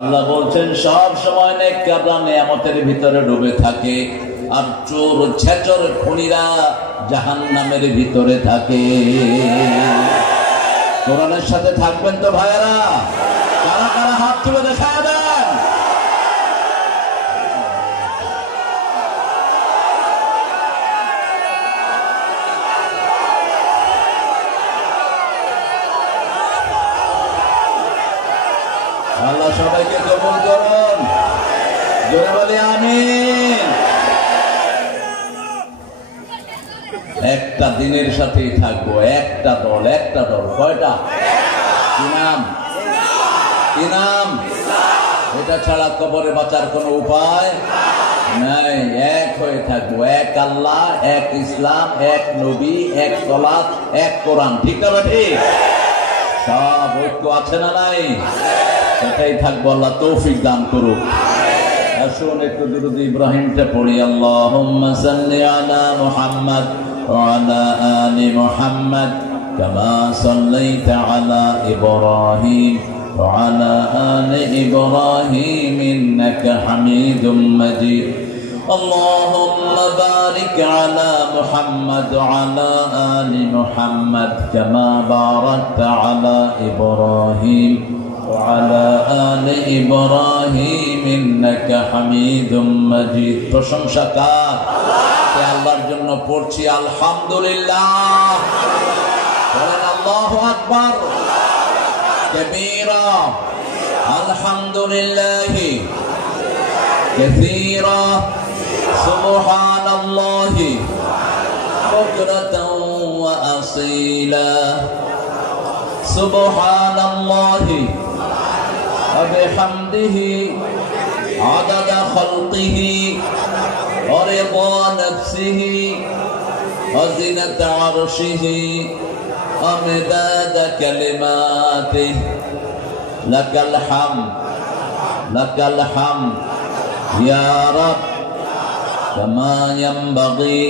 আল্লাহ বলছেন সব সময় নেককাররা নিয়ামতের ভিতরে ডুবে থাকে, আর চোর ছেচর খুনিরা জাহান্নামের ভিতরে থাকে। কোরআনের সাথে থাকবেন তো ভাইয়েরা? কারা কারা হাত তুলে দেখায় দেন? আল্লাহ সবাইকে কবুল করুন, জোরে বলি আমিন। একটা দিনের সাথেই থাকবো, একটা দল। কয়টা? কি নাম? এটা ছাড়া কবরে বাঁচার কোনো উপায় নাই। এক হয়ে থাকবো, এক আল্লাহ, এক ইসলাম, এক নবী, এক সালাত, এক কোরআন। ঠিক না ঠিক? সব ঐক্য আছে না নাই? সেটাই থাকবো। আল্লাহ তৌফিক দান করুক। আসুন একটু দুরূদ ইব্রাহিমটা পড়ি। আল্লাহুম্মা সাল্লি আলা মুহাম্মাদ ওয়া আলা আলি মুহাম্মাদ কামা সাল্লাইতা আলা ইব্রাহিম ওয়া আলা আলি ইব্রাহিম ইন্নাকা হামিদুম মাজিদ। اللهم بارك على محمد وعلى آل محمد كما باركت على إبراهيم وعلى آل إبراهيم إنك حميد مجيد। প্রশংসা কার? আল্লাহর জন্য পড়ছি আলহামদুলিল্লাহ। বলেন আল্লাহু আকবার কবীরা, আলহামদুলিল্লাহি কাসীরা, সুবহানাল্লাহি বুকরাতাও ওয়া আসীলা, সুবহানাল্লাহি ওয়া বিহামদিহি আদাদা খালকিহি ওয়া রিদা নাফসিহি ওয়া জিনাতা আরশিহি ওয়া মিদাদা কালিমাতিহি। লাকাল হামদ, লাকাল হামদ ইয়া রাব কামা ইয়ানবাগি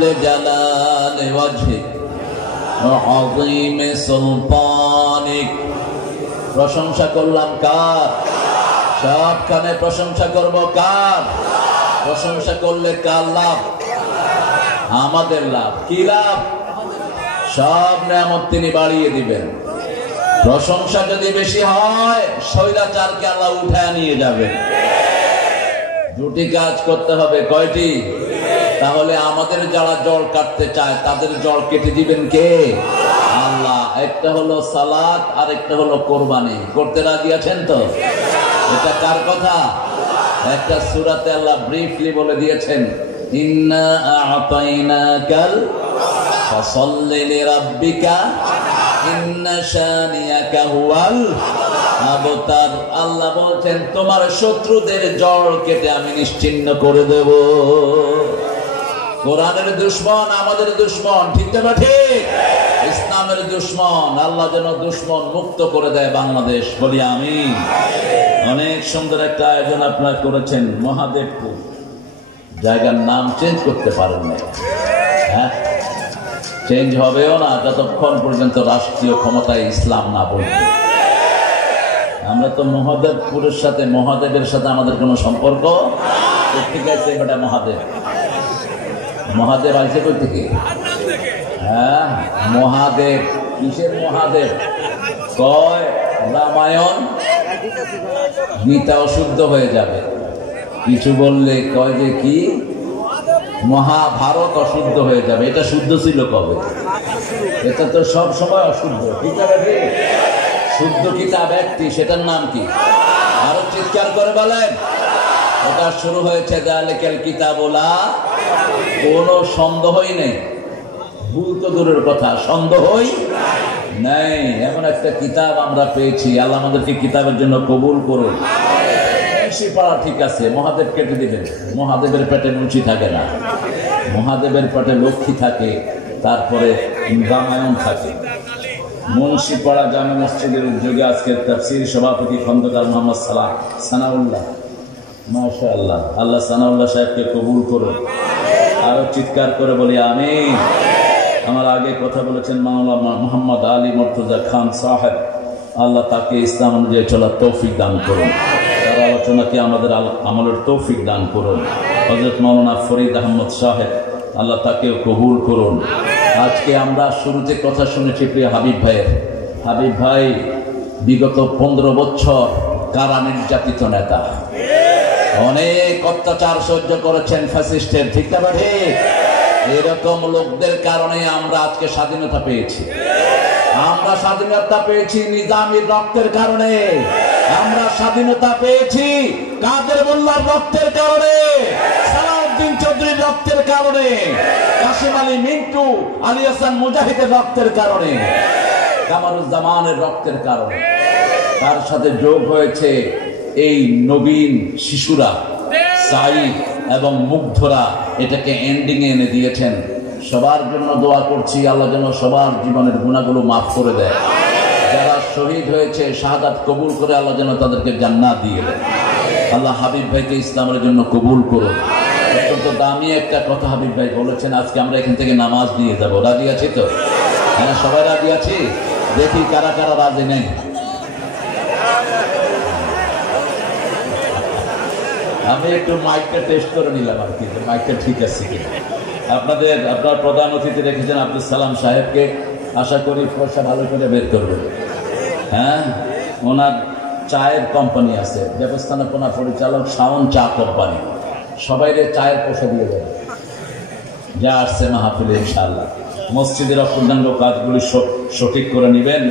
লিজালালি ওয়াজহিক ওয়া আযীমি সুলতানিক। প্রশংসা করলাম কার? সবখানে প্রশংসা করব কার? প্রশংসা করলে কার লাভ? আমাদের লাভ। কি লাভ? সব নিয়ামত তিনি বাড়িয়ে দিবেন। প্রশংসা যদি বেশি হয়, স্বৈরাচারকে আল্লাহ উঠায় নিয়ে যাবেন। দুটি কাজ করতে হবে। কয়টি? তাহলে আমাদের যারা জল কাটতে চায় তাদের জল কেটে দিবেন কে? আল্লাহ। একটা হলো সালাত আর একটা হলো কোরবানি। করতে রাজি আছেন তো? এটা কার কথা? একটা সূরাতে আল্লাহ ব্রিফলি বলে দিয়েছেন, ইন্না আ'তাইনাকাল ফাসাল্লি লিরাব্বিকা ইন্না শানিয়াকা হুয়াল আবতার। আল্লাহ বলছেন তোমার শত্রুদের জড় কেটে আমি নিশ্চিহ্ন করে দেব। কোরআনের দুশমন আমাদের দুশমন। ঠিক না ঠিক? ইসলামের দুশমন। আল্লাহ যেন দুশমন মুক্ত করে দেয় বাংলাদেশ। বলি আমিন। অনেক সুন্দর একটা আয়োজন আপনারা করেছেন মহাদেবপুর। জায়গার নাম চেঞ্জ করতে পারেন না। হ্যাঁ, চেঞ্জ হবেও না যতক্ষণ পর্যন্ত রাষ্ট্রীয় ক্ষমতায় ইসলাম না বলবে। আমরা তো মহাদেবপুরের সাথে, মহাদেবের সাথে আমাদের কোনো সম্পর্ক ঠিক আছে? এটা মহাদেব, মহাদেব আছে কই থেকে? হ্যাঁ, মহাদেব। কিসের মহাদেব? কয় রামায়ণ গীতা অশুদ্ধ হয়ে যাবে। কিছু বললে কয় যে কি মহাভারত অশুদ্ধ হয়ে যাবে। এটা শুদ্ধ ছিল কবে? এটা তো সব সময় অশুদ্ধ। ঠিক আছে? শুদ্ধ কিতাব একটি, সেটার নাম কি? আরো চিৎকার করে বলেন। ওটা শুরু হয়েছে যালিকাল কিতাবুলা, কোনো সন্দেহই নেই। ভুল তো দূরের কথা, সন্দেহই নেই। এমন একটা কিতাব আমরা পেয়েছি। আল্লাহ আমাদেরকে কিতাবের জন্য কবুল করুন। মুন্সি পাড়া ঠিক আছে, মহাদেব কেটে দিবেন। মহাদেবের পেটে মুন্সি থাকে না, মহাদেবের পেটে লক্ষ্মী থাকে, তারপরে রামায়ণ থাকে। মুন্সিপাড়া জামে মসজিদের উদ্যোগে আজকের তাফসীর সভাপতি খন্দকার মোহাম্মদ সানাউল্লাহ। মাশাআল্লাহ, আল্লাহ সানাউল্লাহ সাহেবকে কবুল করুন। আরো চিৎকার করে বলি আমিন। আমার আগে কথা বলেছেন মাওলানা মোহাম্মদ আলী মুর্তজা খান সাহেব, আল্লাহ তাকে ইসলাম অনুযায়ী চলার তৌফিক দান করুন, তার আলোচনাকে আমাদের আমলের তৌফিক দান করুন। হযরত মাওলানা ফরিদ আহমদ সাহেব, আল্লাহ তাকেও কবুল করুন। আজকে আমরা শুরুতে কথা শুনেছি প্রিয় হাবিব ভাইয়ের। হাবিব ভাই বিগত 15 বছর কারা নির্যাতিত নেতা, অনেক অত্যাচার সহ্য করেছেন ফ্যাসিস্টের, ঠিক না ঠিক? এরকম লোকদের কারণে আমরা আজকে স্বাধীনতা পেয়েছি। আমরা স্বাধীনতা পেয়েছি নিজামীর রক্তের কারণে, আমরা স্বাধীনতা পেয়েছি কাদের মোল্লার রক্তের কারণে, সালাউদ্দিন চৌধুরীর রক্তের কারণে, কাশিম আলী মিন্টু, আলী হাসান মুজাহিদের রক্তের কারণে, কামারুজ্জামানের রক্তের কারণে। তার সাথে যোগ হয়েছে এই নবীন শিশুরা, সাঈদ এবং মুগ্ধরা, এটাকে এন্ডিং এ এনে দিয়েছেন। সবার জন্য দোয়া করছি, আল্লাহ যেন সবার জীবনের গুনাহগুলো মাফ করে দেয়। যারা শহীদ হয়েছে শাহাদাত কবুল করে আল্লাহ যেন তাদেরকে জান্নাত দিয়ে দেয়। আল্লাহ হাবিব ভাইকে ইসলামের জন্য কবুল করুন। অত্যন্ত দামি একটা কথা হাবিব ভাই বলেছেন, আজকে আমরা এখান থেকে নামাজ দিয়ে যাব। রাজি আছি তো? হ্যাঁ, সবাই রাজি আছি? দেখি কারা কারা রাজি নেই। আমি একটু মাইকটা টেস্ট করে নিলাম আর কি, মাইকটা ঠিক আছে কিনা। আপনার প্রধান অতিথি রেখেছেন আব্দুল সালাম সাহেবকে, আশা করি পয়সা ভালো করে বের করবেন। হ্যাঁ, ওনার চায়ের কোম্পানি আছে, ব্যবস্থাপনা পরিচালক শাওন চা কোম্পানি, সবাইকে চায়ের পয়সা দিয়ে দেবে যা আসছে মাহফিলে ইনশাআল্লাহ। মসজিদের অপূর্ণাঙ্গ কাজগুলি সঠিক করে নেবেন।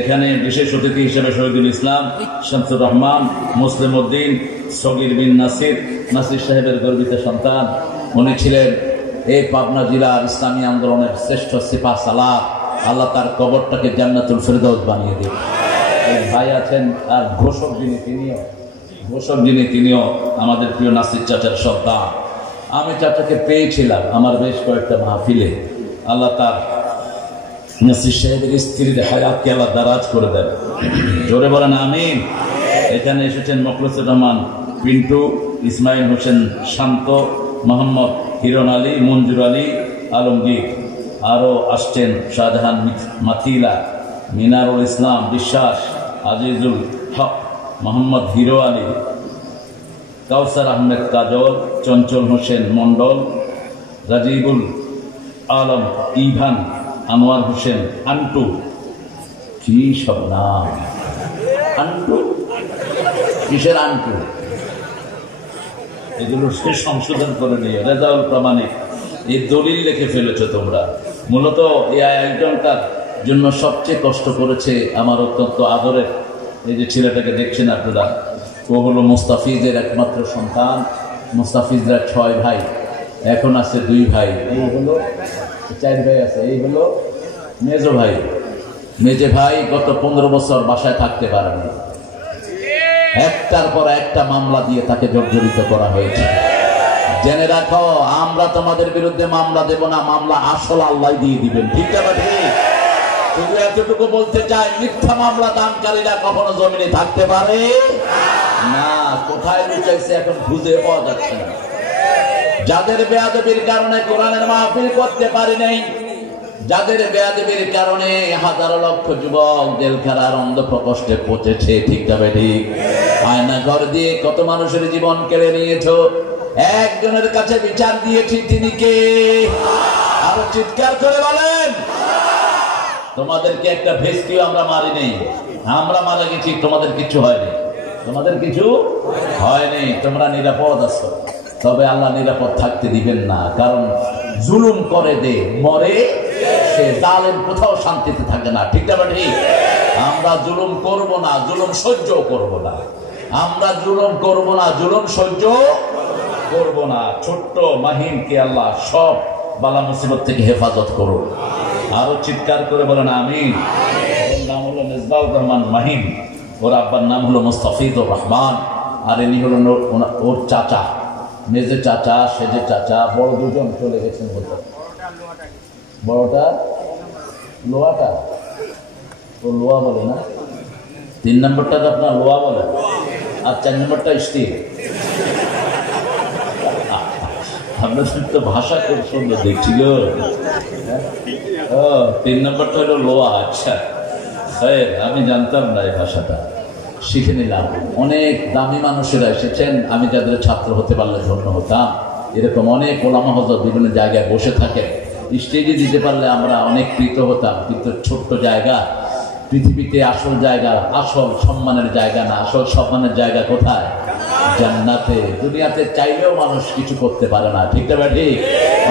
এখানে বিশেষ অতিথি হিসেবে শহীদুল ইসলাম, শামসুর রহমান, মুসলিম উদ্দিন, সগির বিন নাসির সাহেবের গর্বিত সন্তান। উনি ছিলেন এই পাবনা জেলার ইসলামী আন্দোলনের শ্রেষ্ঠ সিপাহ সালার। আল্লাহ তার কবরটাকে জান্নাতুল ফেরদৌস বানিয়ে দিন। এই ভাই আছেন আর ঘোষক যিনি তিনিও আমাদের প্রিয় নাসির চাচার সন্তান। আমি চাচাকে পেয়েছিলাম আমার বেশ কয়েকটা মাহফিলে। আল্লাহ তার নাসির সাহেবের স্ত্রীর হায়াতকে আল্লাহ দারাজ করে দেন। জোরে বলেন আমিন। এখানে এসেছেন মোখলেসুর রহমান পিন্টু, ইসমাইল হোসেন শান্ত, মোহাম্মদ হিরণ আলী, মঞ্জুর আলী আলমগীর, আরও আসছেন শাহজাহান মাথিলা, মিনারুল ইসলাম বিশ্বাস, আজিজুল হক, মোহাম্মদ হিরো আলী, কাউসার আহমেদ কাজল, চঞ্চল হোসেন মন্ডল, রাজিবুল আলম ইভান, আনোয়ার হোসেন আন্টু। কি সব নাম! আন্টু কিসের আন্টু? এগুলো সে সংশোধন করে নিয়ে রেজাউল প্রামাণিক এই দলিল লিখে ফেলেছ তোমরা। মূলত এই আয়োজনটার জন্য সবচেয়ে কষ্ট করেছে আমার অত্যন্ত আদরের এই যে ছেলেটাকে দেখছেন আপনারা, ও হলো মুস্তাফিজের একমাত্র সন্তান। মুস্তাফিজরা 6 ভাই, এখন আছে 2 ভাই, এই হলো 4 ভাই আছে, এই হলো মেজো ভাই। মেজে ভাই গত 15 বছর বাসায় থাকতে পারেনি, একটার পর একটা মামলা দিয়ে তাকে জর্জরিত করা হয়েছে। জেনে রাখো, আমরা তোমাদের বিরুদ্ধে মামলা দেব না, মামলা আসল আল্লাহ দিয়ে দিবেন, ঠিক না? ঠিক। শুধু এতটুকু বলতে চাই, মিথ্যা মামলা দানকারীরা কখনো জমিনে থাকতে পারে না। কোথায় লুচাইছে এখন খুঁজে পাওয়া যাচ্ছে না। যাদের বেয়াদবির কারণে কোরআনের মাহফিল করতে পারি নাই, যাদের বেয়াদবির কারণে হাজার লক্ষ যুবক জেলখানার অন্ধ প্রকোষ্ঠে পচেছে, ঠিক যাবে ঠিক। আয়না ঘর দিয়ে কত মানুষের জীবন কেড়ে নিয়েছো, একজনের কাছে বিচার দিয়েছি, তিনি কে? আরো চিৎকার করে বলেন। তোমাদেরকে একটা ভেস্টিও আমরা মারি নেই, আমরা মারা গেছি, তোমাদের কিছু হয়নি, তোমাদের কিছু হয়নি, তোমরা নিরাপদ আছো। তবে আল্লাহ নিরাপদ থাকতে দিবেন না, কারণ জুলুম করে দে মরে সে, জালেম কোথাও শান্তিতে থাকে না, ঠিক না? ঠিক। আমরা জুলুম করব না, জুলুম সহ্য করব না, আমরা জুলুম করব না, জুলুম সহ্য করব না। ছোট্ট মাহিনকে আল্লাহ সব বালা মুসিবত থেকে হেফাজত করুন। আরো চিৎকার করে বলেন আমিন। ওর নাম হলো মেজবাউর রহমান মাহিন, ওর আব্বার নাম হলো মুস্তাফিজুর রহমান, আর ইনি হলেন ওর চাচা, মেজে চাচা, সেজে চাচা, বড় দুজন চলে গেছেন বলতে। বড়টা লোয়াটা, ও লোয়া বলে না, 3 নম্বরটা আপনার লোয়া বলে, আর 4 নম্বরটা স্টিল। আপনার তো ভাষা খুব সুন্দর দেখছি গো। 3 নম্বরটা হলো লোয়া। আচ্ছা, আমি জানতাম না এই ভাষাটা, শিখে নিলাম। অনেক দামি মানুষেরা এসেছেন, আমি যাদের ছাত্র হতে পারলে ধন্য হতাম। এরকম অনেক ওলামা হযরত বিভিন্ন জায়গায় বসে থাকে, স্টেজে দিতে পারলে আমরা অনেক কৃত হতাম। কিন্তু ছোট্ট জায়গা, পৃথিবীতে আসল জায়গা, আসল সম্মানের জায়গা না, আসল সম্মানের জায়গা কোথায়? জান্নাতে। দুনিয়াতে চাইলেও মানুষ কিছু করতে পারে না, ঠিক না ঠিক?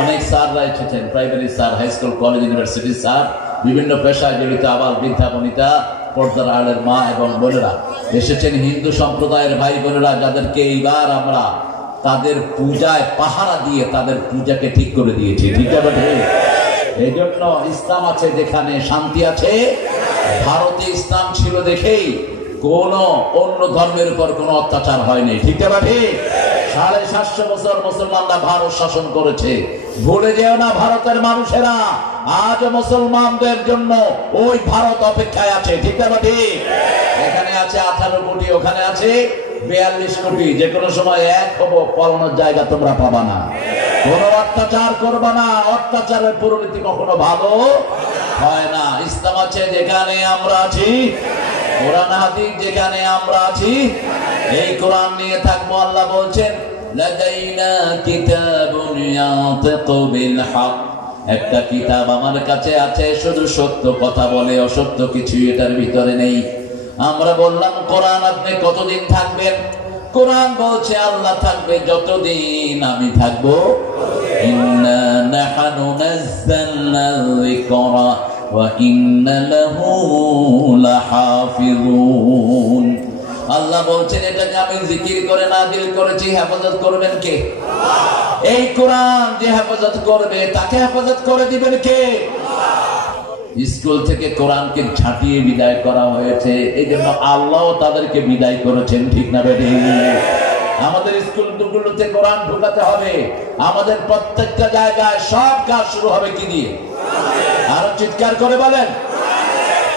অনেক স্যাররা এসেছেন, primary sir, high school, college, university sir, বিভিন্ন পেশায় জড়িত, আবার বৃদ্ধা বনিতা, পর্দার আড়ের মা এবং বোনেরা এসেছেন, হিন্দু সম্প্রদায়ের ভাই বোনেরা, যাদেরকে এইবার আমরা তাদের পূজায় পাহারা দিয়ে তাদের পূজাকে ঠিক করে দিয়েছি, ঠিক না ঠিক? এই জন্য ইসলাম আছে যেখানে শান্তি আছে। ভারতে ইসলাম ছিল দেখেই কোন অন্য ধর্মের উপর কোন অত্যাচার হয়নি, ঠিক না ঠিক? 750 বছর মুসলমানরা ভারত শাসন করেছে। ভুলে যেও না ভারতের মানুষেরা, আজ মুসলমানদের জন্য ওই ভারত অপেক্ষায় আছে, ঠিক না ঠিক? এখানে আছে 18 কোটি, ওখানে আছে 42 কোটি। যে কোনো সময় এক হবো, পালানোর জায়গা তোমরা পাবা না। কোন অত্যাচার করবা না, অত্যাচারের পরিণতি কখনো ভালো হয় না। ইসলাম আছে যেখানে আমরা আছি, কোরআন হাদিস যেখানে আমরা আছি, এই কোরআন নিয়ে থাকবো। আল্লাহ বলছেন লাদাইনা কিতাবুন ইয়ানতিকু বিল হক, একটা কিতাব আমার কাছে আছে, শুধু সত্য কথা বলে, অসত্য কিছু এটার ভিতরে নেই। আমরা বললাম কোরআন আপনি কতদিন থাকবেন? কোরআন বলছে আল্লাহ থাকবে যতদিন আমি থাকবো। ইন্না নাহনু নাযালনা যিকরা ওয়া ইন্না লাহু লাহাফিজুন। আল্লাহ বলছেন এটাকে আমি জিকির করে নাযিল করেছি, হেফাজত করবেন কে? এই কোরআন যে হেফাজত করবে তাকে হেফাজত করে দিবেন কে? স্কুল থেকে কোরআনকে ঝাঁটিয়ে বিদায় করা হয়েছে, এই জন্য আল্লাহ তাদেরকে বিদায় করেছেন, ঠিক না বেটি? আমাদের স্কুলগুলোতে কোরআন ঢুকাতে হবে। আমাদের প্রত্যেকটা জায়গায় সব কাজ শুরু হবে কি দিয়ে? আরো চিৎকার করে বলেন,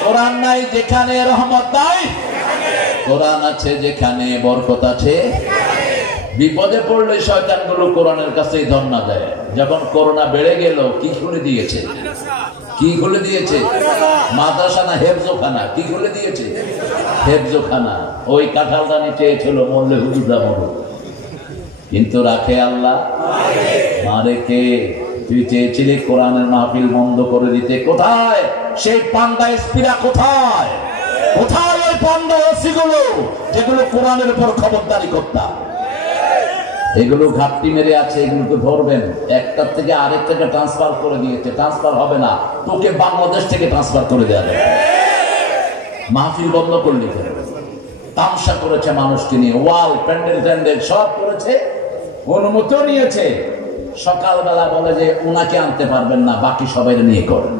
কোরআন নাই যেখানে রহমত নাই, কোরআন আছে যেখানে বরকত আছে। বিপদে পড়লে শয়তানগুলো কোরআনের কাছেই ধর্ণা দেয়। যখন করোনা বেড়ে গেল, কি খুলে দিয়েছে? কি খুলে দিয়েছে? মাদ্রাসা না হেফজোখানা? কি খুলে দিয়েছে? হেফজোখানা। ওই কাঁঠালটা নিচে ছিল, মরলে হুজুররা মরো, কিন্তু রাখে আল্লাহ, মারে কে? তুই চেয়েছিলি কোরআনের মাহফিল বন্ধ করে দিতে, কোথায় সেই পান্ডা এসপিরা? কোথায় কোথায় ওই পান্ডা ওসিগুলো যেগুলো কোরআনের উপর খবরদারি করতাম? এগুলো ঘাটতি মেরে আছে, এগুলোকে ধরবেন। একটার থেকে আরেকটাকে ট্রান্সফার করে দিয়েছে, ট্রান্সফার হবে না, তোকে বাংলাদেশ থেকে ট্রান্সফার করে দেওয়া যাবে। মাহফিল বন্ধ করলে তামসা করেছে মানুষকে নিয়ে, ওয়াল প্যান্ডেল ট্যান্ডেল সব করেছে, অনুমতিও নিয়েছে। সকালবেলা বলে যে উনাকে আনতে পারবেন না, বাকি সবাই নিয়ে করেন।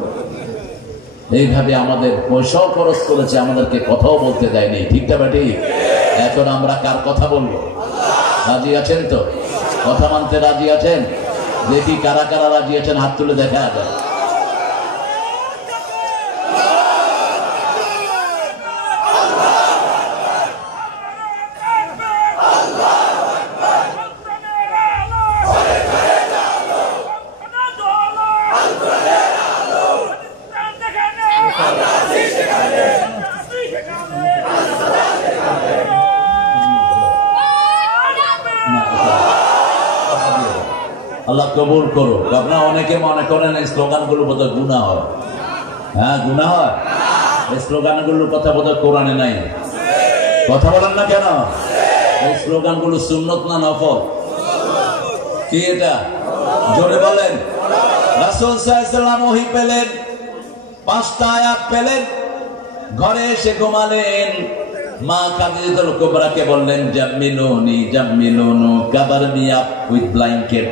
এইভাবে আমাদের পয়সাও খরচ করেছে, আমাদেরকে কথাও বলতে দেয়নি, ঠিক না বেটি? এখন আমরা কার কথা বলবো? রাজি আছেন তো? কথা মানতে রাজি আছেন? দেখি কারা কারা রাজি আছেন, হাত তুলে দেখা যায়। আল্লাহ কবুল করো। আপনারা অনেকে মনে করেন এই স্লোগান গুলো বোধহয় গুনাহ হয়। হ্যাঁ, গুনাহ হয়। এই স্লোগান গুলোর কথা বোধহয় কোরআনে নাই। কথা বলেন না কেন? এই স্লোগান গুলো সুন্নত না নফল? কি এটা জোরে বলেন। রাসূল সাল্লাল্লাহু আলাইহি ওয়াসাল্লাম ওহী পেলেন, 5টা আয়াত পেলেন, ঘরে এসে ঘুমালেন। মা খাদিজাতুল কুবরাকে বললেন জাম্মিলুনি জাম্মিলুনু, cover me up with blanket,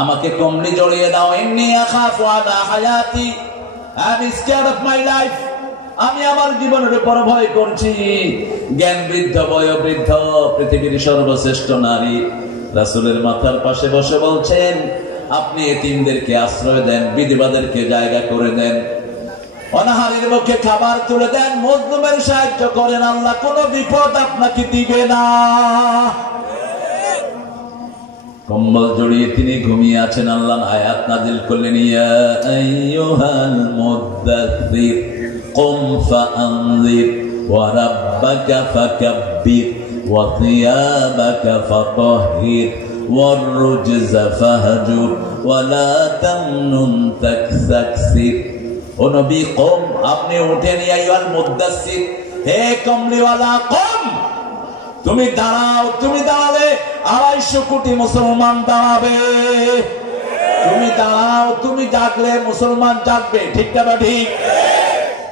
আমাকে কম্বলি জড়িয়ে দাও। ইন্নী আখাফু আলা হায়াতি, I am scared of my life, আমি আমার জীবনের উপর ভয় করছি। জ্ঞান বৃদ্ধ, বয়োবৃদ্ধ, পৃথিবীর সর্বশ্রেষ্ঠ নারী রাসূলের মাথার পাশে বসে বলছেন আপনি এতিমদেরকে আশ্রয় দেন, বিধবাদেরকে জায়গা করে দেন, অনাহারের মুখে খাবার তুলে দেন, মজলুমের সাহায্য করেন, আল্লাহ কোনো বিপদ আপনাকে দিবে না। কম্বল জড়িয়ে তিনি ঘুমিয়ে আছেন। আল্লাহ আয়াত নাযিল করলেন, ইয়া আইয়ুহাল মুদ্দাথির قم فأنذر وربك فكبر وثيابك فطهر والرجز فهجر ولا تمنن تستكثر ও নবী কম আপনি উঠেন ইয়া আইয়ুহাল মুদ্দাসসির হে কমলিওয়ালা কম তুমি দাঁড়াও তুমি দাঁড়ালে 250 কোটি মুসলমান দাঁড়াবে তুমি দাঁড়াও তুমি জাগলে মুসলমান জাগবে ঠিক না ঠিক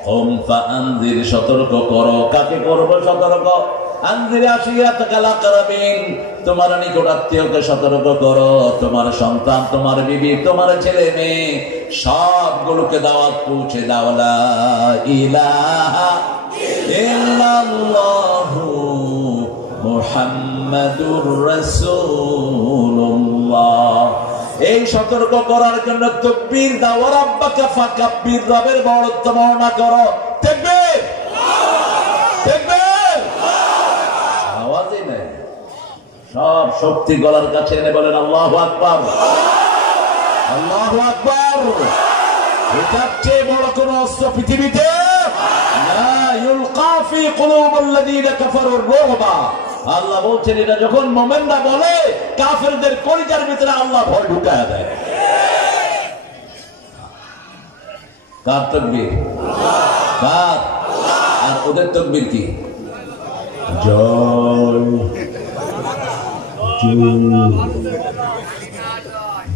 কম ফাআনজির সতর্ক করো কাকে করব সতর্ক আনজির আশিরাতাকাল আকরাবিন তোমার নিকটাত্মীয়কে সতর্ক করো তোমার সন্তান তোমার বিবি তোমার ছেলে মেয়ে সবগুলোকে দাওয়াত পৌঁছে দাও লা ইলাহা ইল্লাল্লাহু মুহাম্মাদুর রাসূলুল্লাহ এই সতর্ক করার জন্য তাকবীর দাও রাব্বাকা ফাকাব্বির রবের বড়ত্ব বর্ণনা করো তাকবীর তাকবীর আওয়াজই নেই সব শক্তি গলার কাছে এনে বলেন আল্লাহু আকবার আল্লাহু আকবার এটার চেয়ে বড় কোন অস্ত্র পৃথিবীতে লা ইউলকা ফি কুলুবিল্লাযীনা কাফারুর রুবা আল্লাহ বলছেন এটা যখন মুমিনরা বলে কাফেরদের কলিজার ভিতরে আল্লাহ ভয় ঢুকায় দেয় কার তাকবীর কার আর ওদের তাকবীর কি জয়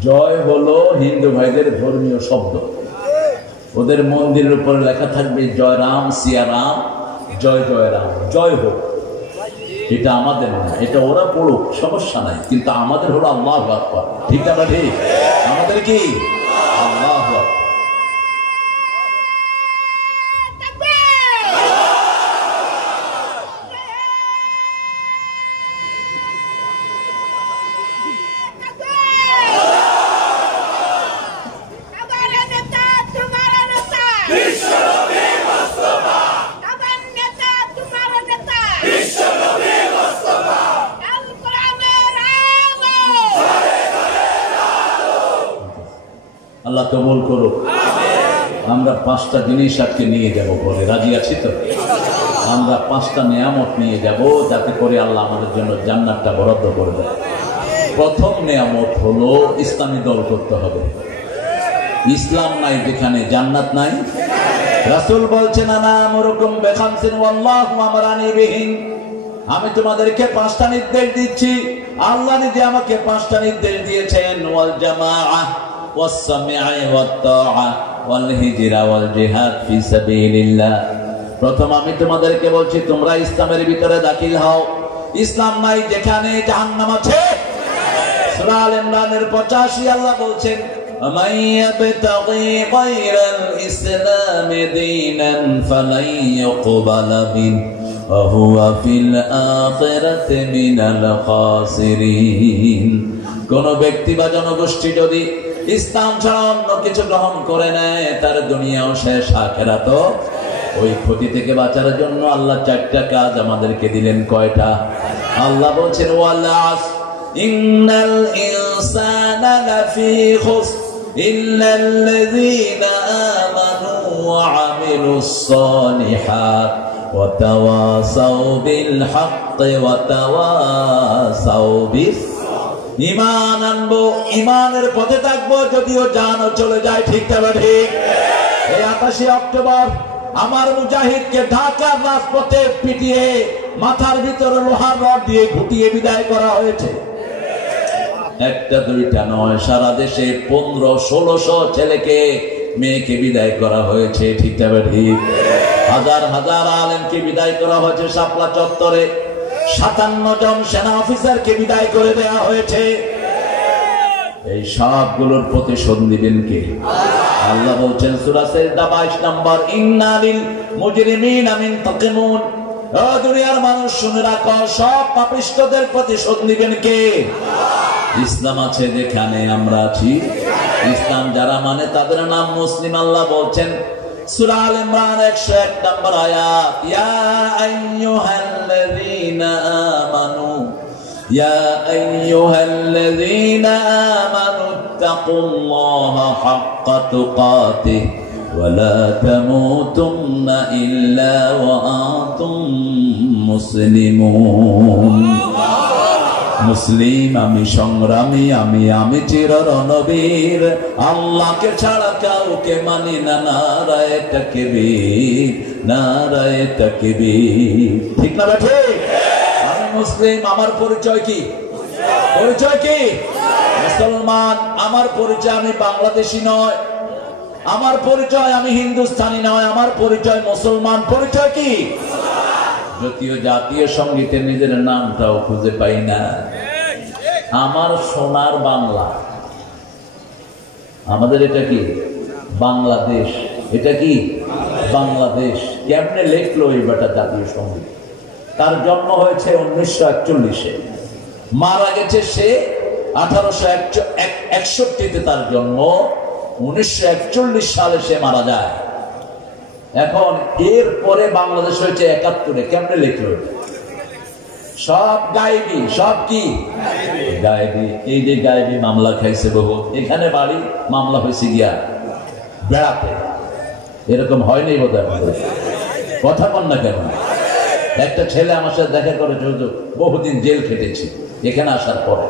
জয় হলো হিন্দু ভাইদের ধর্মীয় শব্দ ওদের মন্দিরের উপরে লেখা থাকবে জয় রাম সিয়া রাম জয় জয় রাম জয় হোক এটা আমাদের না এটা ওরা পড়ুক সমস্যা নাই কিন্তু আমাদের হলো আল্লাহু আকবার ঠিক না ঠিক আমাদের কি আল্লাহু আকবার আল্লাহ কবুল করুক আমরা 5টা জিনিস আজকে নিয়ে যাব বলে রাজি আছি তো আমরা 5টা নিয়ামত নিয়ে যাব যাতে করে আল্লাহ আমাদের জন্য জান্নাতটা বরাদ্দ করে দেয় প্রথম নিয়ামত হলো ইসলামী দল করতে হবে ইসলাম নাই যেখানে জান্নাত নাই রাসূল বলছেন আনা আমরুকুম বিখামসিন ওয়াল্লাহু আমারানি বিহিন আমি তোমাদেরকে 5টা নির্দেশ দিচ্ছি আল্লাহ নিজে আমাকে 5টা নির্দেশ দিয়েছেন ওয়াল জামাআহ والسمع والطاعة والهجرة والجهاد في سبيل الله প্রথম আমি তোমাদেরকে বলছি তোমরা ইসলামের ভিতরে দাখিল হও ইসলাম নাই যেখানে জাহান্নাম আছে সূরা আল ইমরানের 85 আল্লাহ বলছেন ومن يبتغي غير الإسلام دينا فلن يقبل منه وهو في الآخرة من الخاسرين কোন ব্যক্তি বা জনগোষ্ঠী যদি ইসলাম ছাড়া অন্য কিছু গ্রহণ করে নেয় তার দুনিয়াও শেষ আখিরাতও ওই ক্ষতি থেকে বাঁচার জন্য আল্লাহ 4টা কাজ আমাদেরকে দিলেন কয়টা আল্লাহ বলছেন ওয়াল আস ইন্নাল ইনসানা লাফি খুসর ইল্লাল্লাযীনা আমানু ওয়া আমিলুস সালিহাত ওয়া তাওয়াসাউ বিল হাক্কি ওয়া তাওয়াসাউ বিস ঈমান আনবো ঈমানের পথে থাকবো যদিও জানও চলে যায় ঠিক না ঠিক এই 28 অক্টোবর আমার মুজাহিদকে ঢাকার রাজপথে পিটিয়ে মাথার ভিতরে লোহার রড দিয়ে ঘুটিয়ে বিদায় করা হয়েছে একটা দুইটা নয় সারা দেশে 1500-1600 ছেলেকে মেয়েকে বিদায় করা হয়েছে ঠিক না ঠিক হাজার হাজার আলেমকে বিদায় করা হয়েছে শাপলা চত্বরে 57 জন সেনা অফিসারকে বিদায় করে দেওয়া হয়েছে এই সবগুলোর প্রতিশোধ নেবেন কে আল্লাহ বলছেন সূরা সাজদা 22 নম্বর ইন্নালিল মুজরিমিনা মিনতাকিমুন ও দুনিয়ার মানুষ শুনে রাখো সব পাপিষ্ঠদের প্রতিশোধ নেবেন কে ইসলাম আছে যেখানে আমরা আছি ইসলাম যারা মানে তাদের নাম মুসলিম আল্লাহ বলছেন সূরা আল ইমরান 101 নম্বর আয়াত ইয়া আইয়ুহাল্লাযীনা আমানু ইয়া আইয়ুহাল্লাযীনা আমানু তাকুল্লাহা হাক্কা তুকাতিহি ওয়ালা তামুতুন্না ইল্লা ওয়া আনতুম মুসলিমুন। মুসলিম আমি, সংগ্রামী আমি চির রণবীর, আল্লাহকে ছাড়া কাউকে মানি না। নারায়ে তাকবীর, নারায়ে তাকবীর। ঠিক না ঠিক? আমি মুসলিম, আমার পরিচয় কি? পরিচয় কি? মুসলমান। আমার পরিচয় আমি বাংলাদেশি নয়, আমার পরিচয় আমি হিন্দুস্তানি নয়, আমার পরিচয় মুসলমান। পরিচয় কি? যদিও জাতীয় সঙ্গীতে নিজের নামটাও খুঁজে পাই না। আমার সোনার বাংলা, আমাদের এটা কি? বাংলাদেশ। এটা কি? বাংলাদেশ। কেমনে লেখলো এই বেটা জাতীয় সঙ্গীত? তার জন্ম হয়েছে 1941-এ, মারা গেছে সে 1861-তে। তার জন্ম 1941 সালে সে মারা যায়। এখন এর পরে বাংলাদেশ হয়েছে 71-এ। কেমনে লিখলো? সব গায়েবী। সব কি? গায়েবী। এই যে গায়েবী মামলা খাইছে বহু, এখানে বাড়ি, মামলা হয়েছে গিয়া বেড়াতে। এরকম হয়নি বোধহয়। কথা বল না কেন? একটা ছেলে আমার সাথে দেখা করে, বহুদিন জেল খেটেছি এখানে আসার পরে।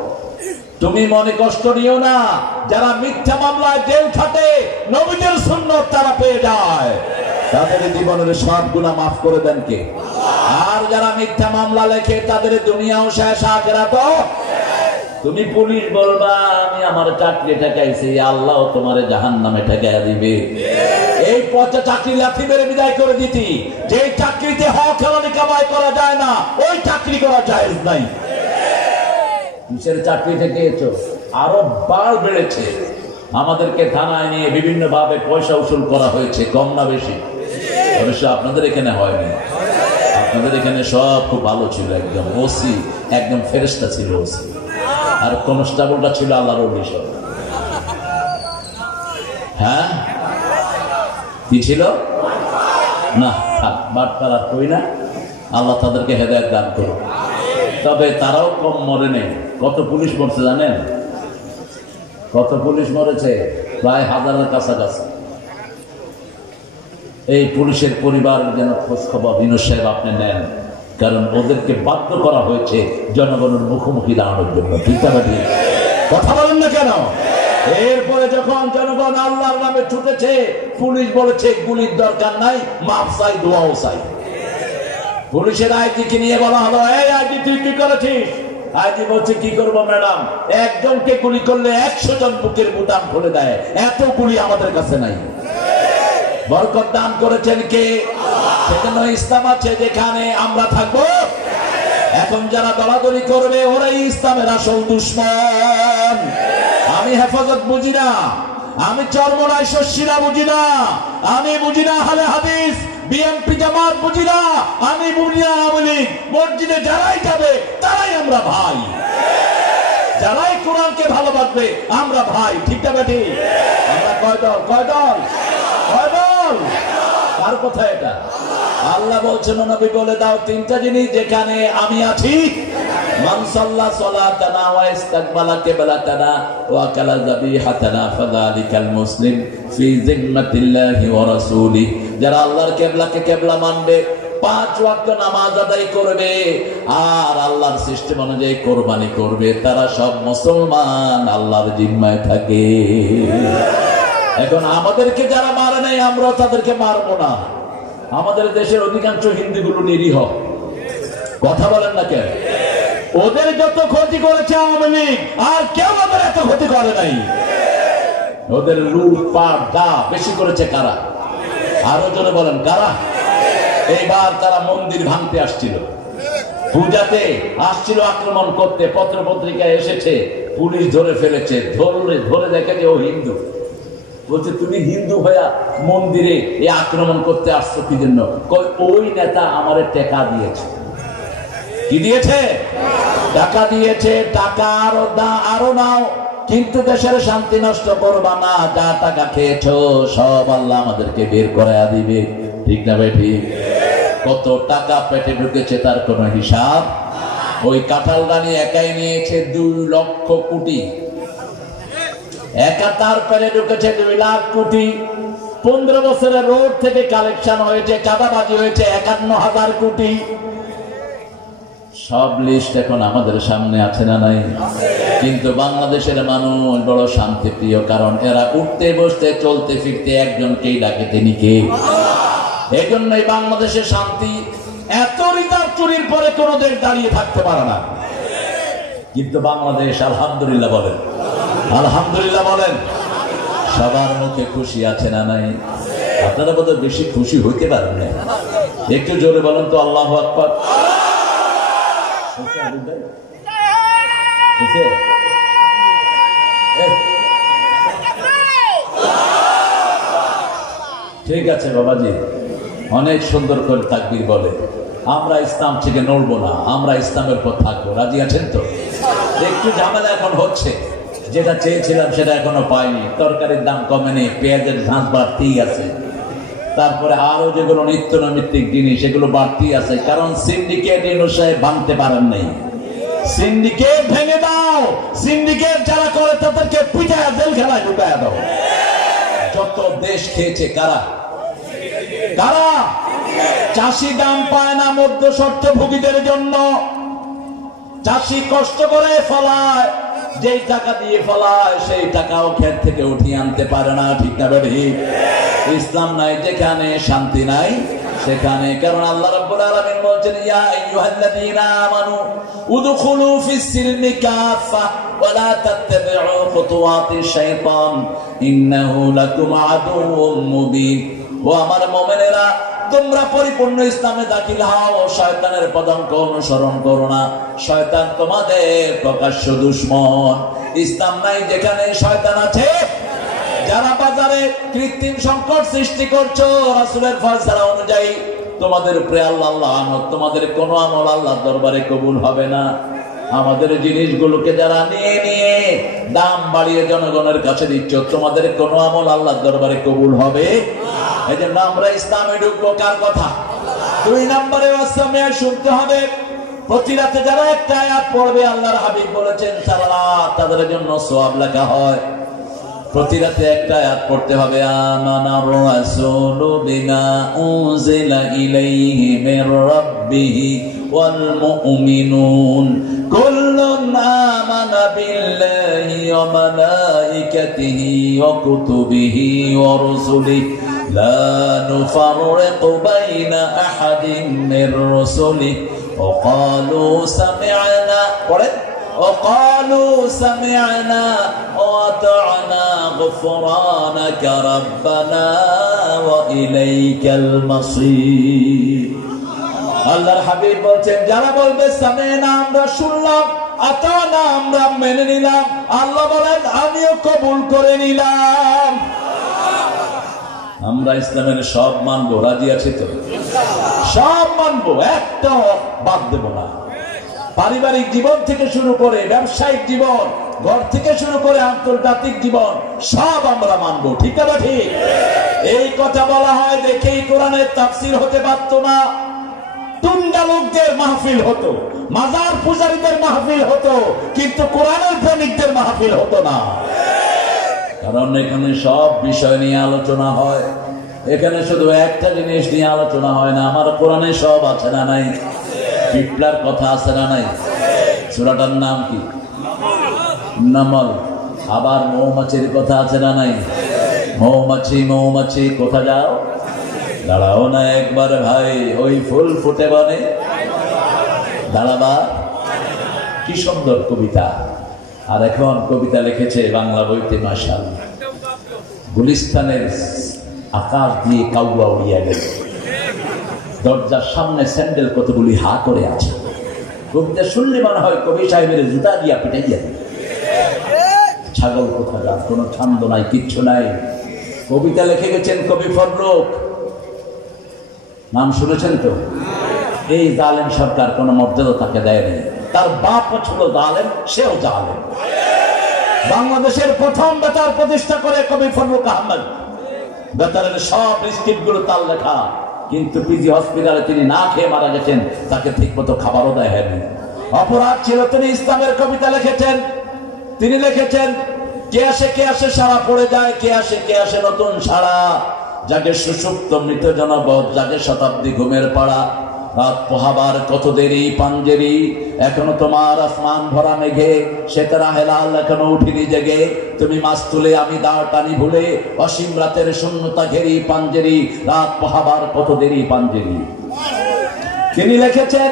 তুমি মনে কষ্ট নিও না, যারা মিথ্যা মামলায় জেল খাটে নবীদের সুন্নাত তারা পেয়ে যায়, তাদের জীবনের সব গুনাহ মাফ করে দেন কে? আর যারা মিথ্যা মামলা লেখে তাদের দুনিয়াও শেষ, আখিরাতও। তুমি পুলিশ বলবা আমি আমার চাকরি ঠেকাইছি, আল্লাহ তোমার জাহান্নামে ঠেকাইয়া দিবে। এই পচা চাকরি লাথি মেরে বিদায় করে দিতি। যে চাকরিতে হক হালালি কামাই করা যায় না, ওই চাকরি করা জায়েজ নাই। কিসের চাকরি ঠেকিয়েছো? আরো বার বেড়েছে। আমাদেরকে থানায় নিয়ে বিভিন্ন ভাবে পয়সা উসুল করা হয়েছে, কম না বেশি? অবশ্য আপনাদের এখানে হয়নি, আপনাদের এখানে সব খুব ভালো ছিল। একদম ওসি, একদম ফেরেশতা ছিল ওসি, আর কনস্টেবলটা ছিল আল্লাহর ওলি সব। হ্যাঁ, কি ছিল না? বাটপার আর কই না, আল্লাহ তাদেরকে হেদায়েত দান করুন। তবে তারাও কম মরে নেই। কত পুলিশ মরছে জানেন? কত পুলিশ মরেছে? প্রায় 1000-এর কাছাকাছি। এই পুলিশের পরিবার যেন খোঁজ খবর বিনোদ সাহেব আপনি নেন, কারণ ওদেরকে বাধ্য করা হয়েছে জনগণের মুখোমুখি দাঁড়ানোর জন্য। ঠিক না? কথা বলেন না কেন? এরপরে যখন জনগণ আল্লাহর নামে ছুটেছে, পুলিশ বলেছে গুলির দরকার নাই, মাফ চাই, দোয়াও চাই। পুলিশের আইজিকে নিয়ে বলা হলো, এই আইজি তুই কি করেছিস? আইজি বলছে কি করবো ম্যাডাম, একজনকে গুলি করলে 100 জন বুকের বুতাম খুলে দেয়, এত গুলি আমাদের কাছে নাই। বরকত দান করেছেন কে? সেজন্য ইসলাম আছে যেখানে আমরা থাকবো। এখন যারা দলাদলি করবে ওরাই ইসলামের আসল দুশ্মন। আমি হেফাজত বুঝি না, আমি চরমনাই শশীরা বুঝি না, আমি বুঝি না আহলে হাদিস, বিএনপি জামাত বুঝি না, আমি বুঝি না আওয়ামী লীগ। মসজিদে যারাই যাবে তারাই আমরা ভাই, যারাই কোরআনকে ভালোবাসবে আমরা ভাই। ঠিক না বেটি? আমরা কয় দল? কয় দল? কয় দল? কার কথা এটা? আল্লাহ বলছেন, নবী বলে দাও 3টা জিনিস যেখানে আমি আছি, মান সাল্লা সালাতানা ওয়া ইস্তাকবালা কিবলাতানা ওয়া কালা যাবিহাতানা ফাযালিকাল মুসলিম ফি জিম্মাতিল্লাহি ওয়া রাসূলি। যারা আল্লাহর কিবলাকে কিবলা মানবে, 5 ওয়াক্ত নামাজ আদায় করবে, আর আল্লাহর সিস্টেম অনুযায়ী কোরবানি করবে, তারা সব মুসলমান, আল্লাহর জিম্মায় থাকে। এখন আমাদেরকে যারা মারে নাই, আমরা তাদেরকে মারবো না। আমাদের দেশের অধিকাংশ হিন্দুগুলো নিরীহ। কথা বলেন না কেন? ওদের যত ক্ষতি করেছে আওয়ামী লীগ, আর কেউ ওদের এত ক্ষতি করে নাই। ওদের লুটপাট যা বেশি করেছে কারা? আরো জোরে বলেন কারা? এইবার তারা মন্দির ভাঙতে আসছিল, পূজাতে আসছিল আক্রমণ করতে, পত্র পত্রিকায় এসেছে, পুলিশ ধরে ফেলেছে। ধরে দেখে যে ও হিন্দু। বলছে তুমি হিন্দু হইয়া মন্দিরে এই আক্রমণ করতে আসছো কি জন্য? ওই নেতা আমারে টাকা দিয়েছে। কি দিয়েছে? টাকা দিয়েছে। টাকা আরো নাও, কিন্তু দেশের শান্তি নষ্ট করবা না। যা টাকা খেয়েছো সব আল্লাহ আমাদেরকে বের করে দিবে। ঠিক না ভাই? ঠিক। কত টাকা পেটে ঢুকেছে তার কোনো হিসাব। ওই কাঁঠাল রানী একাই নিয়েছে 2 লক্ষ কোটি। একা তার পেটে ঢুকেছে 2 লাখ কোটি। 15 বছরের রোড থেকে কালেকশন হয়েছে, চাঁদাবাজি হয়েছে 51,000 কোটি। সব লিস্ট এখন আমাদের সামনে আছে না নাই? কিন্তু বাংলাদেশের মানুষ বড় শান্তিপ্রিয়, কারণ এরা উঠতে বসতে চলতে ফিরতে একজনকেই ডাকে, তিনি কে? এই জন্যই বাংলাদেশের শান্তি। এত রিজার্ভ চুরির পরে কোন দেশ দাঁড়িয়ে থাকতে পারে না, কিন্তু বাংলাদেশ আলহামদুলিল্লাহ বলেন, আলহামদুলিল্লাহ বলেন। সবার মুখে খুশি আছে না নাই? আপনারা বোধহয় বেশি খুশি হইতে পারেন না, একটু জোরে বলেন তো আল্লাহু আকবার। ঠিক আছে বাবাজি, অনেক সুন্দর করে তাকবীর বলে। আমরা ইসলাম থেকে নড়বো না, আমরা ইসলামের পর থাকবো। রাজি আছেন তো? একটু ঝামেলা এখন হচ্ছে, যেটা চেয়েছিলাম সেটা এখনো পাইনি। তরকারির দাম কমেনি, পেঁয়াজের ঝাঁজ বাড়তি আছে, তারপরে আরো যেগুলো নিত্য নৈমিত্তিক জিনিস সেগুলো বাড়তি আছে, কারণ সিন্ডিকেট অনুসারে ভাঙতে পারেন নাই। সিন্ডিকেট ভেঙে দাও, সিন্ডিকেট যারা করে তাদেরকে পিঠায় জেলখানায় ঢুকায় দাও। যত দেশ খেয়েছে কারা? কারা? চাষি দাম পায় না মধ্য স্বত্বভোগীদের জন্য। চাষি কষ্ট করে ফলায়, যেই টাকা দিয়ে ফলায় সেই টাকাও ক্ষেত থেকে উঠিয়ে আনতে পারে না। ঠিক না ঠিক? ইসলাম নাই যেখানে, শান্তি নাই সেখানে। কারণ আল্লাহ রাব্বুল আলামিন বলেছেন, ইয়া আইয়ুহাল্লাযীনা আমানু উদখুলু ফিস-সিলমি কাফা ওয়া লা তাত্তাবি'উ খুতুওয়াতিশ শাইতান ইন্নাহু লাকুম আদুউম মুবিন। ও আমার মুমিনেরা, তোমরা পরিপূর্ণ ইসলামে দাখিল হও, শয়তানের পদাঙ্ক অনুসরণ করো না। শয়তান তোমাদের প্রকাশ্য দুশমন। ইসলাম নাই যেখানে, শয়তান আছে। যারা বাজারে কৃত্রিম সংকট সৃষ্টি করছো রাসূলের ফয়সালা অনুযায়ী, তোমাদের উপরে আল্লাহ লানত, তোমাদের কোনো আমল আল্লাহর দরবারে কবুল হবে না। আমাদের জিনিসগুলোকে যারা নিয়ে নিয়ে দাম বাড়িয়ে জনগণের কাছে দিচ্ছ, তোমাদের কোনো আমল আল্লাহর দরবারে কবুল হবে? এই জন্য আমরা ইসলামে ঢুকবো কার কথা? 2 নম্বরে ওয়াসসামিয়া শুনতে হবে। প্রতি রাতে যারা একটা আয়াত পড়বে, আল্লাহর হাবিব বলেছেন সারা রাত তাদের জন্য সওয়াব লেখা হয়। প্রতি রাতে একটা আয়াত পড়তে হবে, আমানার রাসূলু বিমা উনজিলা ইলাইহি মির রাব্বিহি ওয়াল মুমিনুন কুল্লুন আমানা বিল্লাহি ওয়া মালাইকাতিহি ওয়া কুতুবিহি ওয়া রুসুলিহি লা নুফাররিকু বাইনা আহাদিন মির রুসুলিহি ওয়া ক্বালু সামি'না وقالوا سمعنا وأطعنا غفرانك ربنا وإليك المصير। আল্লাহর হাবিব বলছেন, যারা বলবে সামি'না আমরা শুনলাম, আতানা আমরা মেনে নিলাম, আল্লাহ বলেন আমিও কবুল করে নিলাম। আমরা ইসলামের সব মানবো। রাজি আছি তো? সব মানবো, একটা বাদ দেব না। পারিবারিক জীবন থেকে শুরু করে ব্যবসায়িক জীবন, ঘর থেকে শুরু করে আন্তর্জাতিক জীবন, সব আমরা মানবো। ঠিক না ঠিক? এই কথা বলা হয় দেখেই কোরআনের তাফসীর হতে পারতো না। টুঙ্গা লোকদের মাহফিল হতো, মাজার পূজারীদের মাহফিল হতো, কিন্তু কোরআনের প্রেমিকদের মাহফিল হতো না। কারণ এখানে সব বিষয় নিয়ে আলোচনা হয়। এখানে শুধু একটা জিনিস নিয়ে আলোচনা হয় না। আমার কোরআনে সব আছে না নাই? পিপলার কথা আছে না নাই? সূরাটার নাম কি? নামল। আবার মৌমাছির কথা আছে না নাই? মৌমাছি মৌমাছি কোথা যাও, দাঁড়াও না একবার ভাই, ওই ফুল ফুটে বনে দাঁড়াবা। কি সুন্দর কবিতা। আর এখন কবিতা লিখেছে বাংলা বইতে, মাশাআল্লাহ। গুলিস্তানের আকাশ দিয়ে কাউয়া উড়িয়া গেল, দরজার সামনে স্যান্ডেল কতগুলি হা করে আছে। কবিতা শুনলে মনে হয় কবি সাহেবের জুতা দিয়া পিটাইয়া। ছাগল কোথা যান, কোনো ছন্দ নাই, কিচ্ছু নাই। কবিতা লিখে গেছেন কবি ফররুখ, নাম শুনেছেন তো? এই জালেম সরকার কোনো মর্যাদা তাকে দেয়নি। তার বাপও ছিল জালেম, সেও জালেম। বাংলাদেশের প্রথম বেতার প্রতিষ্ঠা করে কবি ফররুখ আহমদ। বেতারের সব স্ক্রিপ্ট গুলো তার লেখা, কিন্তু পিজি হসপিটালে তিনি না খেয়ে মারা গেছেন, তাকে ঠিক মতো খাবারও দেয় হয়নি। অপরাধ ছিল তিনি ইসলামের কবিতা লিখেছেন। তিনি লিখেছেন, কে আসে সারা পড়ে যায়, কে আসে নতুন সারা। জাগে সুষুপ্ত মৃত জনপদ, জাগে শতাব্দী ঘুমের পাড়া। রাত পোহাবার কত দেরি পাঞ্জেরি, এখনো তোমার আসমান ভরা মেঘে সেতারা হেলাল এখনো উঠিনি জেগে। তুমি মাছ তুলে আমি দাঁড় টানি ভুলে, অসীম রাতের শূন্যতা ঘেরি পাঞ্জেরি, রাত পোহাবার কত দেরি পাঞ্জেরি। তিনি লিখেছেন,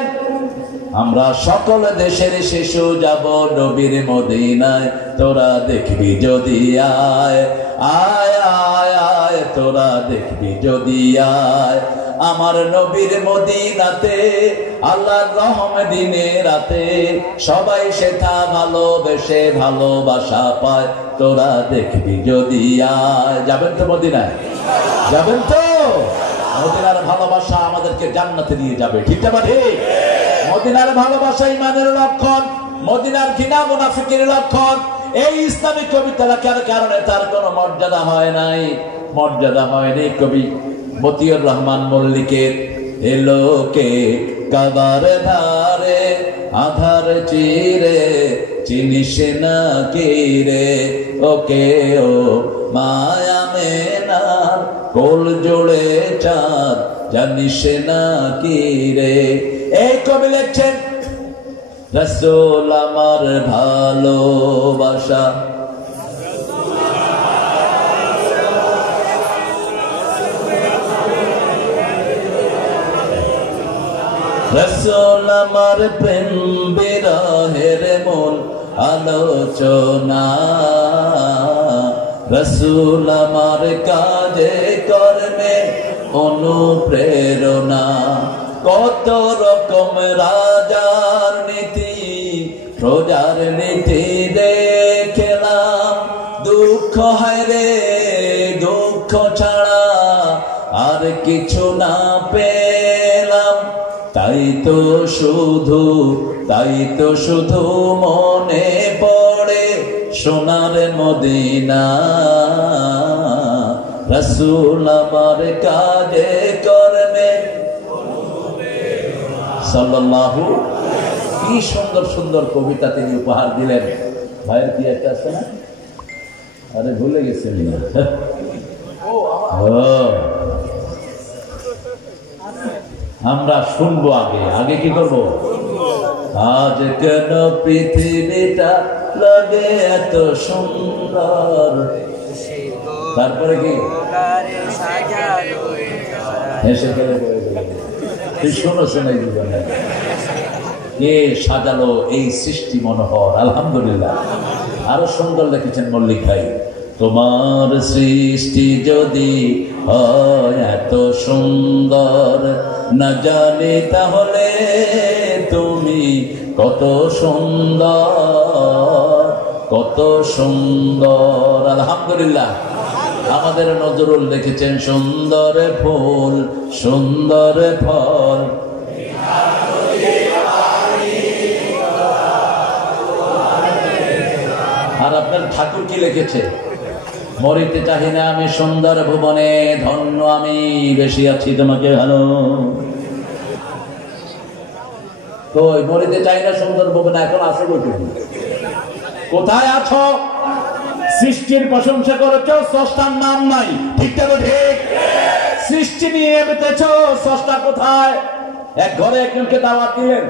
আমরা সকল দেশের শিশু যাব নবীর মদিনায়, তোরা দেখবি যদি আয় আয় আয় আয়, তোরা দেখবি যদি আয়। আমার নবীর মদিনাতে আল্লাহর রহম দিনে রাতে, সবাই সেটা ভালোবেসে ভালোবাসা পায়, তোরা দেখবি যদি আয়। যাবেন তো মদিনায়? যাবেন তো? মদিনার ভালোবাসা আমাদেরকে জান্নাতে নিয়ে যাবে, ঠিক না ঠিক? মদিনার ভালোবাসা ইমানের লক্ষণ, মদিনার ঘৃণা মুনাফিকের লক্ষণ। এই ইসলামিক কবিতা লেখার কারণে তার কোনো মর্যাদা হয় নাই, মর্যাদা হয়নি। কবি মতিউর রহমান মল্লিকের এলোকে কাবার ধারে আধার চিরে, চিনিস না কি রে ওকে ও মায়া মেনার কোল জোড়ে চাঁদ, জানিস না কি রে। এই কবি লিখছেন, রাসূল আমার ভালোবাসা, রাসূল আমার প্রেম বিরহের মূল আলোচনা, রাসূল আমার কাজে কর্মে অনুপ্রেরণা। কত রকম রাজার নীতি প্রজার নীতি দেখলাম, দুঃখ হয় রে দুঃখ ছাড়া আর কিছু না পেলাম। তাই তো শুধু মনে পড়ে সোনার মদিনা, রাসূল আমার কাজে কর্মে সাল্লাল্লাহু। কি সুন্দর সুন্দর কবিতা তিনি উপহার দিলেন। ভাইয়ের কি একটা আছে না? আরে ভুলে গেছেন না? আমরা শুনবো আগে, আগে কি করবো? আজ কেন পৃথিবীটা লাগে এত সুন্দর, তারপরে কি হেসে গেলে তুই শোনো শোনাই জীবনে কে সাজালো এই সৃষ্টি মনোহর। আলহামদুলিল্লাহ। আরো সুন্দর লিখেছেন মল্লিক ভাই, তোমার সৃষ্টি যদি হয় এত সুন্দর, না জানি তাহলে তুমি কত সুন্দর, কত সুন্দর। আলহামদুলিল্লাহ। আমাদের নজরুল লিখেছেন, সুন্দর ফুল সুন্দর ফল, আর আপনার ঠাকুর কি লিখেছে, মরিতে চাহি না আমি সুন্দর ভুবনে, ধন্য আমি বেশি আছি তোমাকে ভালো। তো মরিতে চাই না সুন্দর ভুবনে, এখন আছে কোথায় আছো? সৃষ্টির প্রশংসা করেছো, স্রষ্টার নাম নাই, ঠিক না ঠিক? সৃষ্টি নিয়ে বেঁচেছ, স্রষ্টা কোথায়? এক ঘরে একজনকে দাওয়াত দিলেন,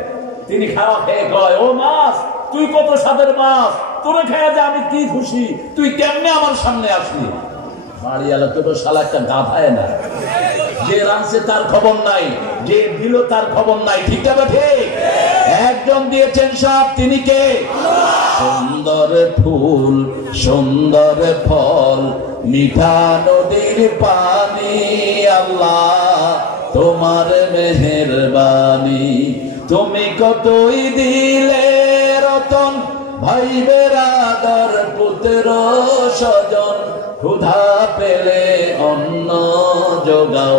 তিনি খাওয়া খেয়ে কয়, ও মাছ তুই কত স্বাদের মাছ, তোরে খেয়ে যে আমি কি খুশি, তুই কেমনে আমার সামনে আসলি? বাড়ি এলো তো শালা একটা গাধায় না, যে রাঁধছে তার খবর নাই, যে দিল তার খবর নাই, ঠিক না ঠিক? একজন দিয়েছেন সব, তিনি কে? সুন্দর ফুল সুন্দর ফল, মিঠা নদীর পানি, আল্লাহ তোমার মেহেরবানি। তুমি কতই দিলে রতন, ভাই বেরাদার পুত্র স্বজন, ক্ষুধা পেলে অন্ন যোগাও।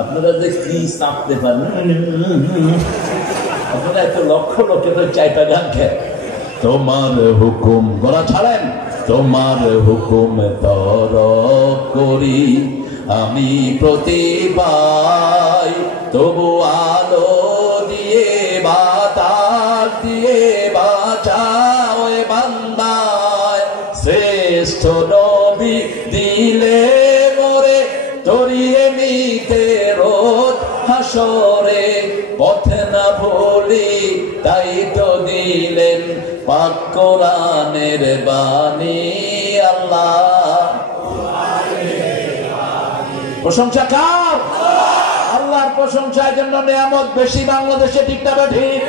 আপনারা যে কি চাপতে পারেন, আপনারা এত লক্ষ লোকে তো চাইটা গান খেয়ে। তোমার হুকুম গলা ছাড়েন, তোমার হুকুম তরক করি আমি প্রতিবাই, তবু আলো দিয়ে বাতাস হাসরে পথে না ভুলি, তাই তো দিলেন পাক কোরআনের বাণী। আল্লাহ প্রশংসা কার? আল্লাহর প্রশংসার জন্য নিয়ামত বেশি বাংলাদেশে, ঠিক না ঠিক?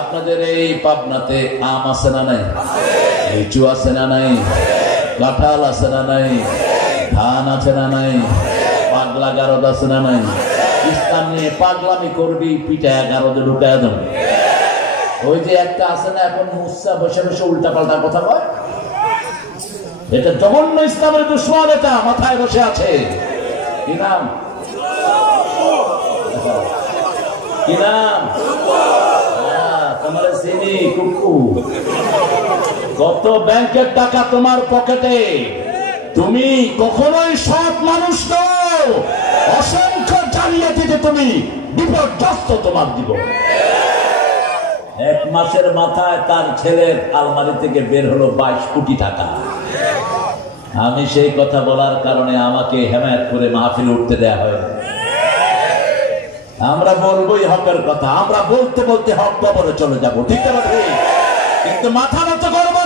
আপনাদের এই পাবনাতে আম আছে না নাই? লিচু আছে না নাই? কাঁঠাল আছে না নাই? ধান আছে না নাই? পাগলা গারদ আছে না নাই? ইসলাম নিয়ে পাগলামি করবি, পিঠা গারদে ঢুকায় দেন। ওই যে একটা আছে না এখন মুসা বসে বসে উল্টা পাল্টা কথা বলে, এটা জঘন্য ইসলামের দুশমন, এটা মাথায় বসে আছে। কি নাম? কি নাম? তোমার চিনি কুকু। কত ব্যাংকের টাকা তোমার পকেটে, তুমি কখনোই সৎ মানুষ নও। অসংখ্য জালিয়াতিতে তুমি বিপর্যস্ত তোমার জীবন। এক মাসের মাথায় তার ছেলের আলমারি থেকে বের হলো 22 কোটি টাকা। আমি সেই কথা বলার কারণে আমাকে হেমায়েত করে মাহফিলে উঠতে দেয়া হয়। আমরা বলবোই হকের কথা, আমরা বলতে বলতে হক কবরে চলে যাব, ঠিক আছে? কিন্তু মাথা নত করবো